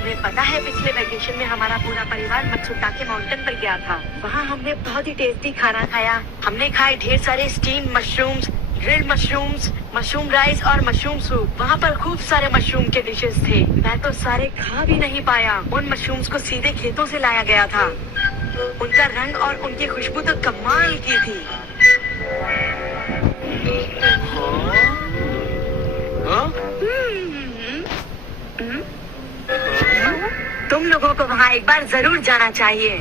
तुम्हें पता है पिछले वेकेशन में हमारा पूरा परिवार मत्सुताके माउंटेन पर गया था। वहाँ हमने बहुत ही टेस्टी खाना खाया। हमने खाए ढेर सारे steam mushrooms, grilled mushrooms, mushroom rice और मशरूम सूप। वहाँ पर खूब सारे मशरूम के डिशेस थे। मैं तो सारे खा भी नहीं पाया। उन मशरूम्स को सीधे खेतों से लाया गया था। उनका रंग और उनकी खुशबू तो कमाल की थी। तुम लोगों को वहाँ एक बार जरूर जाना चाहिए,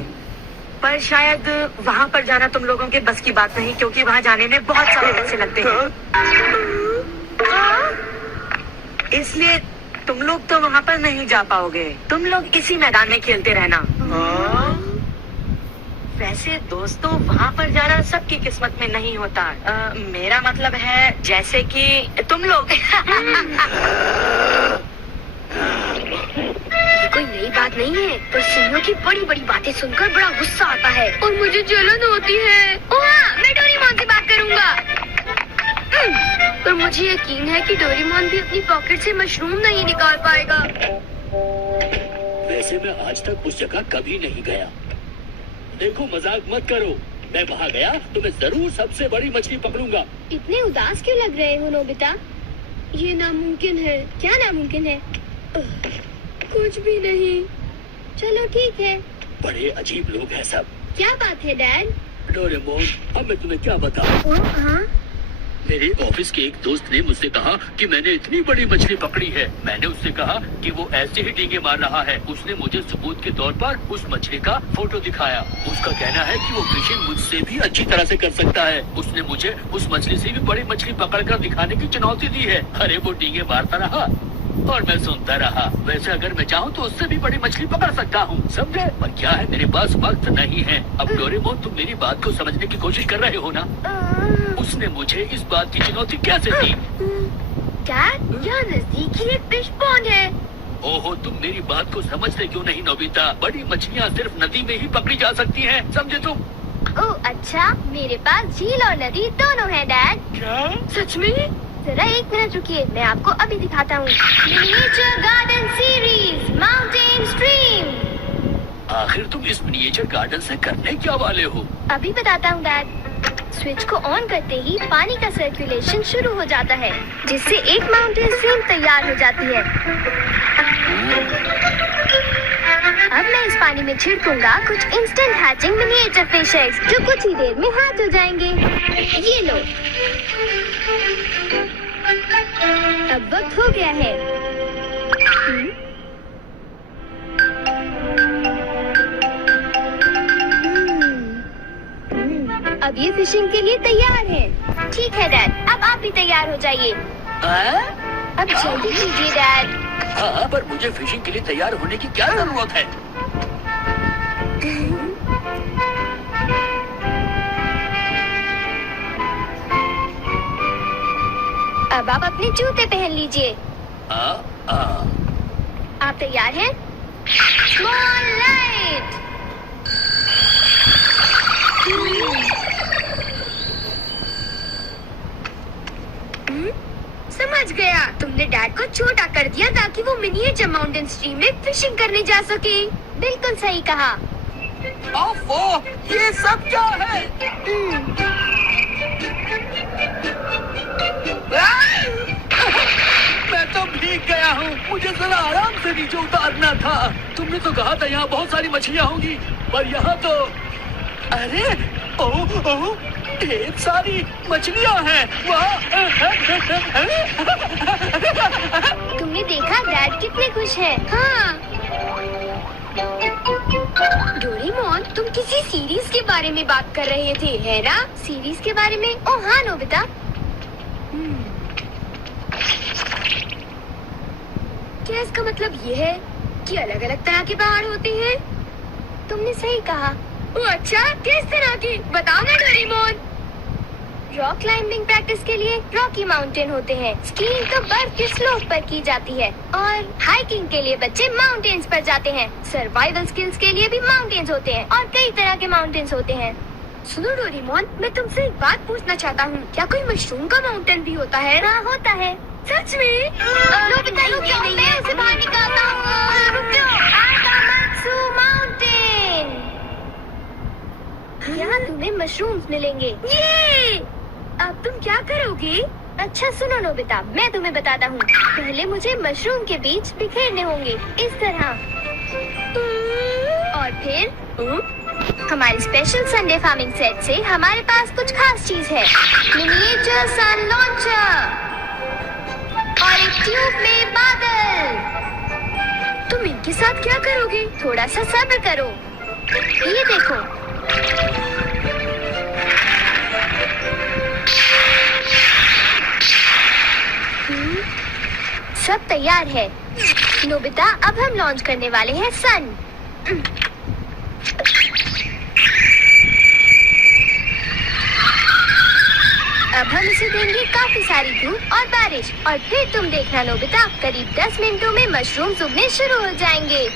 पर शायद वहाँ पर जाना तुम लोगों के बस की बात नहीं, क्योंकि वहाँ जाने में बहुत सारे पैसे लगते हैं। इसलिए तुम लोग तो वहाँ पर नहीं जा पाओगे। तुम लोग इसी मैदान में खेलते रहना। वैसे दोस्तों, वहाँ पर जाना सबकी किस्मत में नहीं होता। मेरा मतलब है जैसे कि तुम लोग। ये कोई नई बात नहीं है, पर सिन्हो की बड़ी बड़ी बातें सुनकर बड़ा गुस्सा आता है और मुझे जलन होती है। ओह हाँ, मैं डोरेमोन से बात करूँगा। पर मुझे यकीन है कि डोरेमोन भी अपनी पॉकेट से मशरूम नहीं निकाल पाएगा। वैसे मैं आज तक उस जगह कभी नहीं गया। देखो, मजाक मत करो। मैं वहाँ गया तो मैं जरूर सबसे बड़ी मछली पकड़ूंगा। इतने उदास क्यों लग रहे हो नोबिता? ये नामुमकिन है। क्या नामुमकिन है? कुछ भी नहीं। चलो ठीक है। बड़े अजीब लोग हैं सब। क्या बात है डैड? डोरेमोन, अब मैं तुम्हें क्या बताऊं? हाँ? मेरे ऑफिस के एक दोस्त ने मुझसे कहा कि मैंने इतनी बड़ी मछली पकड़ी है। मैंने उससे कहा कि वो ऐसे ही डींगे मार रहा है। उसने मुझे सबूत के तौर पर उस मछली का फोटो दिखाया। उसका कहना है कि वो फिशिंग मुझसे भी अच्छी तरह से कर सकता है। उसने मुझे उस मछली से भी बड़ी मछली पकड़कर दिखाने की चुनौती दी है। अरे वो डींगे मारता रहा और मैं सुनता रहा। वैसे अगर मैं चाहूँ तो उससे भी बड़ी मछली पकड़ सकता हूँ, समझे? पर क्या है, मेरे पास वक्त नहीं है। अब डोरेमोन, तुम मेरी बात को समझने की कोशिश कर रहे हो ना? उसने मुझे इस बात की चुनौती कैसे दी? डैड, यहाँ नजदीक ही एक फिश पॉन्ड है। ओहो, तुम मेरी बात को समझते क्यों नहीं नोबिता? बड़ी मछलियाँ सिर्फ नदी में ही पकड़ी जा सकती हैं, समझे तुम? ओह अच्छा, मेरे पास झील और नदी दोनों है डैड। क्या? सच में? जरा एक मिनट रुकिए, मैं आपको अभी दिखाता हूँ। Miniature garden series mountain stream. आखिर तुम इस मिनिएचर गार्डन से करने क्या वाले हो? अभी बताता हूँ डैड। स्विच को ऑन करते ही पानी का सर्कुलेशन शुरू हो जाता है, जिससे एक माउंटेन स्ट्रीम तैयार हो जाती है। अब मैं इस पानी में छिड़कूंगा कुछ instant hatching miniature fish eggs, जो कुछ ही देर में हैच हो जाएंगे। ये लो। अब वक्त हो गया है। अब ये फिशिंग के लिए तैयार है। ठीक है डैड, अब आप भी तैयार हो जाइए। अब जल्दी कीजिए डैड। हाँ, पर मुझे फिशिंग के लिए तैयार होने की क्या जरूरत है? अब आप अपने जूते पहन लीजिए। आप तैयार हैं? Small light. समझ गया, तुमने डैड को छोटा कर दिया ताकि वो मिनिएचर माउंटेन स्ट्रीम में फिशिंग करने जा सके। बिल्कुल सही कहा। ओफो, ये सब क्या है? मैं तो भीग गया हूँ। मुझे जरा आराम से नीचे उतारना था। तुमने तो कहा था यहाँ बहुत सारी मछलियाँ होंगी, पर यहाँ तो अरे ओह, ढेर सारी मछलियाँ हैं। तुमने देखा डैड कितने खुश हैं? हाँ। डोरेमोन, तुम किसी सीरीज के बारे में बात कर रहे थे, है ना? सीरीज के बारे में? ओह हाँ नोबिता। क्या इसका मतलब ये है कि अलग अलग तरह के पहाड़ होते हैं? तुमने सही कहा। ओह अच्छा, किस तरह की? बताओ ना डोरेमोन। रॉक क्लाइंबिंग प्रैक्टिस के लिए रॉकी माउंटेन होते हैं। स्कीइंग तो बर्फ के स्लोप पर की जाती है और हाइकिंग के लिए बच्चे माउंटेन्स पर जाते हैं। सर्वाइवल स्किल्स के लिए भी माउंटेन्स होते हैं और कई तरह के माउंटेन्स होते हैं। सुनो डोरेमोन, मैं तुमसे एक बात पूछना चाहता हूँ। क्या कोई मशरूम का माउंटेन भी होता है? हाँ होता है। सच में? नोबिता, रुक जाओ, मैं उसे बाहर निकालता हूँ। रुक जाओ। मिलेंगे। ये अब तुम क्या करोगी? अच्छा सुनो नोबिता, मैं तुम्हें बताता हूँ। पहले मुझे मशरूम के बीज बिखेरने होंगे इस तरह, और फिर हमारे स्पेशल संडे फार्मिंग सेट से हमारे पास कुछ खास चीज है। मिनिएचर सन लॉन्चर और एक ट्यूब में बादल। तुम इनके साथ क्या करोगे? थोड़ा सा सब्र करो। ये देखो, सब तैयार है। नोबिता, अब हम लॉन्च करने वाले हैं सन। अब हम इसे देंगे काफी सारी धूप और बारिश, और फिर तुम देखना नोबिता, करीब 10 मिनटों में मशरूम्स उगने शुरू हो जाएंगे।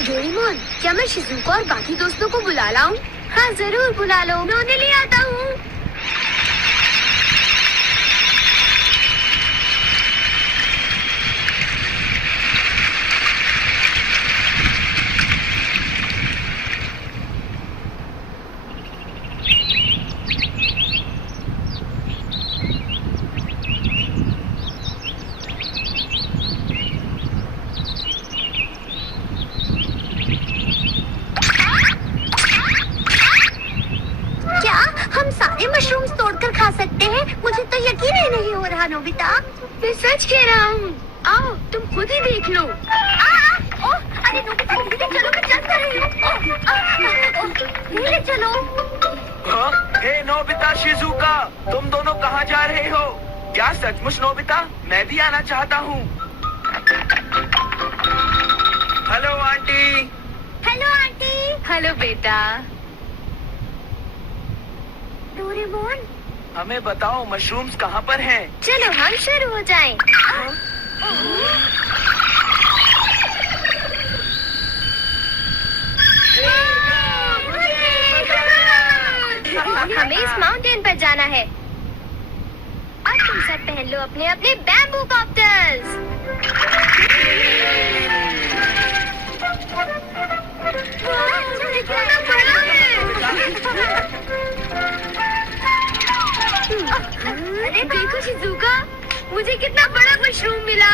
डोरेमोन, क्या मैं शिजुको और बाकी दोस्तों को बुला लाऊं? हाँ जरूर बुला लो, मैं उन्हें ले आता हूँ। मशरूम्स तोड़कर खा सकते हैं? मुझे तो यकीन ही नहीं हो रहा नोबिता। मैं सच कह रहा हूँ। आओ तुम खुद ही देख लो। अरे नोबिता धीरे चलो, मैं चल कर रही हूँ। धीरे चलो। हे नोबिता, शिजुका, तुम दोनों कहाँ जा रहे हो? क्या सचमुच नोबिता? मैं भी आना चाहता हूँ। Hello aunty. Hello aunty. Hello बेटा। डोरेमोन, हमें बताओ मशरूम्स कहाँ पर हैं? चलो हम शुरू हो जाएं। हमें इस माउंटेन पर जाना है। अब तुम सब पहन लो अपने अपने बैम्बू कॉप्टर्स। अरे देखो शिजुका, मुझे कितना बड़ा मशरूम मिला।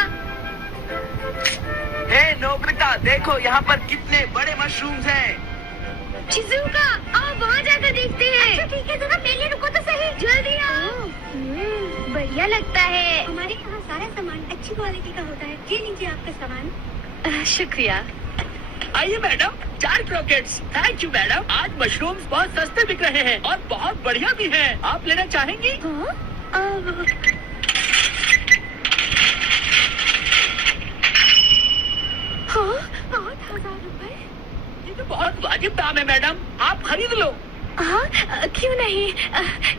हे नोबिता, देखो यहाँ पर कितने बड़े मशरूम्स हैं। शिजुका, आओ वहाँ जाकर देखते हैं। अच्छा ठीक है, जरा पहले रुको तो सही। जल्दी आओ। बढ़िया लगता है। हमारे यहाँ सारा सामान अच्छी क्वालिटी का होता है। ये लीजिए आपका सामान। शुक्रिया। आइए madam, 4 croquettes. Thank you madam. आज मशरूम्स बहुत सस्ते बिक रहे हैं और बहुत बढ़िया भी हैं। आप लेना चाहेंगी? हाँ, 8,000 रुपए। ये तो बहुत वाजिब दाम है मैडम, आप खरीद लो। हाँ, क्यों नहीं।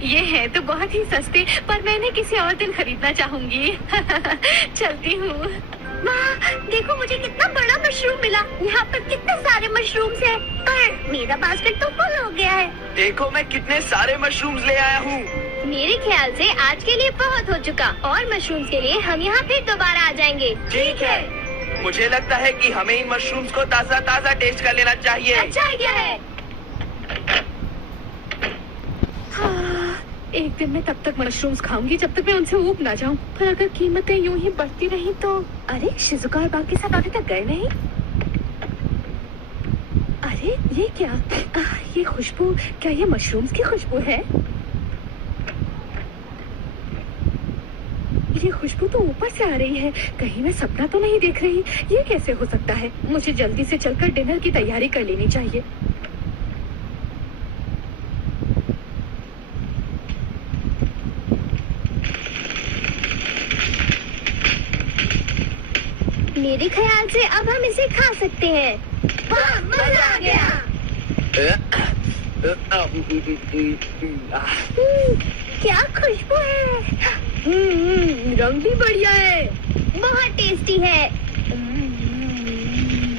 ये है तो बहुत ही सस्ते, पर मैं इन्हें किसी और दिन खरीदना चाहूंगी। चलती हूँ। माँ देखो, मुझे कितना बड़ा मशरूम मिला। यहाँ पर कितने सारे मशरूम्स हैं, पर मेरा बास्केट तो फुल हो गया है। देखो मैं कितने सारे मशरूम्स ले आया हूँ। मेरे ख्याल से आज के लिए बहुत हो चुका, और मशरूम्स के लिए हम यहाँ फिर दोबारा आ जाएंगे। ठीक है। मुझे लगता है कि हमें इन मशरूम्स को ताज़ा ताज़ा टेस्ट कर लेना चाहिए। अच्छा आइडिया है। हाँ, एक दिन मैं तब तक मशरूम्स खाऊंगी जब तक मैं उनसे ऊब ना जाऊं। पर अगर कीमतें यूं ही बढ़ती रही तो। अरे शिजुका और बाकी सब अभी तक गए नहीं। अरे ये क्या? ये खुशबू, क्या ये मशरूम्स की खुशबू है? ये खुशबू तो ऊपर से आ रही है। कहीं मैं सपना तो नहीं देख रही। ये कैसे हो सकता है? मुझे जल्दी से चलकर डिनर की तैयारी कर लेनी चाहिए। मेरे ख्याल से अब हम इसे खा सकते हैं। वाह, मजा आ गया। क्या खुशबू है। रंग भी बढ़िया है। बहुत टेस्टी है।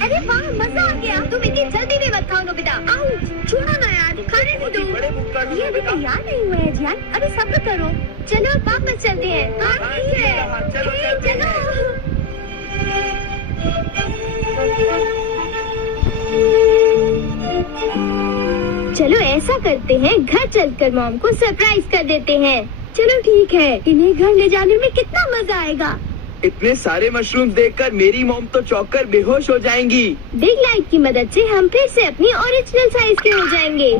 अरे वाह, मजा आ गया। तुम इतनी जल्दी भी मत खाओ नोबिता। आओ, छोड़ो ना यार, खाने भी दो। ये अभी तैयार नहीं हुआ है जियान, अभी सब्र करो। चलो अब वापस चलते हैं। हाँ ठीक है, चलो। चलो ऐसा करते हैं, घर चलकर मॉम को सरप्राइज कर देते हैं। चलो ठीक है, इन्हें घर ले जाने में कितना मजा आएगा। इतने सारे मशरूम्स देखकर मेरी मॉम तो चौंक कर बेहोश हो जाएंगी। बिग लाइट की मदद से हम फिर से अपनी ओरिजिनल साइज के हो जाएंगे।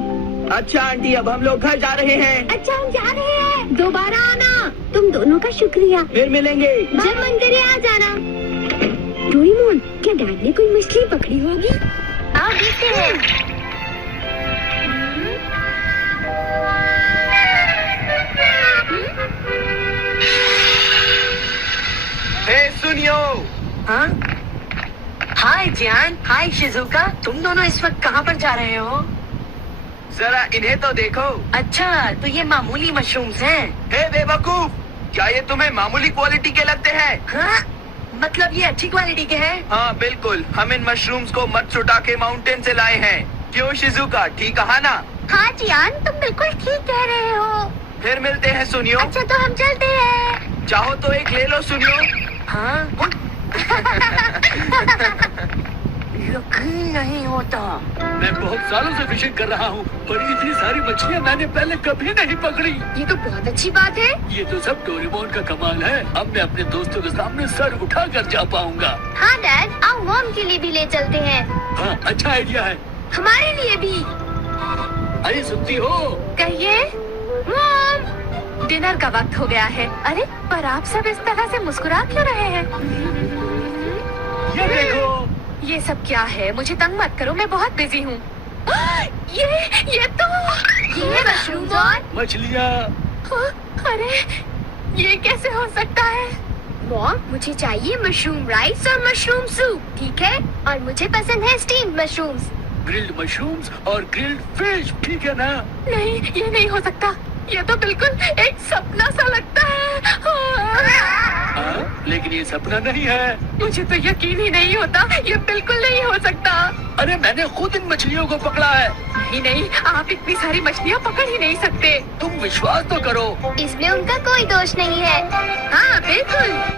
अच्छा आंटी, अब हम लोग घर जा रहे हैं। अच्छा हम जा रहे हैं, दोबारा आना। तुम दोनों का शुक्रिया, फिर मिलेंगे। जब मन करे आ जाना। डोरेमोन, क्या डैड ने कोई मछली पकड़ी होगी? आओ देखते हैं। हे सुनियो। हाँ? हाय जियान, हाय शिजुका, तुम दोनों इस वक्त कहाँ पर जा रहे हो? जरा इन्हें तो देखो। अच्छा, तो ये मामूली मशरूम्स हैं। हे बेवकूफ, क्या ये तुम्हें मामूली क्वालिटी के लगते हैं? हाँ? मतलब ये अच्छी क्वालिटी के हैं? हाँ बिल्कुल, हम इन मशरूम्स को मत्सुटाके माउंटेन से लाए हैं। क्यों शिजुका, ठीक कहा ना? हाँ जियान, तुम बिल्कुल ठीक कह रहे हो। फिर मिलते हैं सुनियो। अच्छा तो हम चलते हैं। चाहो तो एक ले लो सुनियो। हाँ? यकीन नहीं होता। मैं बहुत सालों से फिशिंग कर रहा हूँ, पर इतनी सारी मछलियाँ मैंने पहले कभी नहीं पकड़ी। ये तो बहुत अच्छी बात है। ये तो सब डोरेमोन का कमाल है। अब मैं अपने दोस्तों के सामने सर उठा कर जा पाऊंगा। हाँ डैड, आओ मॉम के लिए भी ले चलते हैं। हाँ, अच्छा आइडिया है। हमारे लिए भी। अरे सुनती हो? कहिए मॉम। डिनर का वक्त हो गया है। अरे पर आप सब इस तरह से मुस्कुरा क्यों रहे हैं? ये देखो। ये सब क्या है? मुझे तंग मत करो, मैं बहुत बिजी हूँ। ये तो ये मशरूम और मछलियाँ। अरे ये कैसे हो सकता है? मॉम, मुझे चाहिए मशरूम राइस और मशरूम सूप, ठीक है? और मुझे पसंद है स्टीम्ड मशरूम्स। ग्रिल्ड मशरूम्स और ग्रिल्ड फिश, ठीक है ना? नहीं, ये नहीं हो सकता। ये तो बिल्कुल एक सपना सा लगता है। हाँ, लेकिन ये सपना नहीं है। मुझे तो यकीन ही नहीं होता, ये बिल्कुल नहीं हो सकता। अरे मैंने खुद इन मछलियों को पकड़ा है। नहीं नहीं, आप इतनी सारी मछलियाँ पकड़ ही नहीं सकते। तुम विश्वास तो करो। इसमें उनका कोई दोष नहीं है। हाँ बिल्कुल।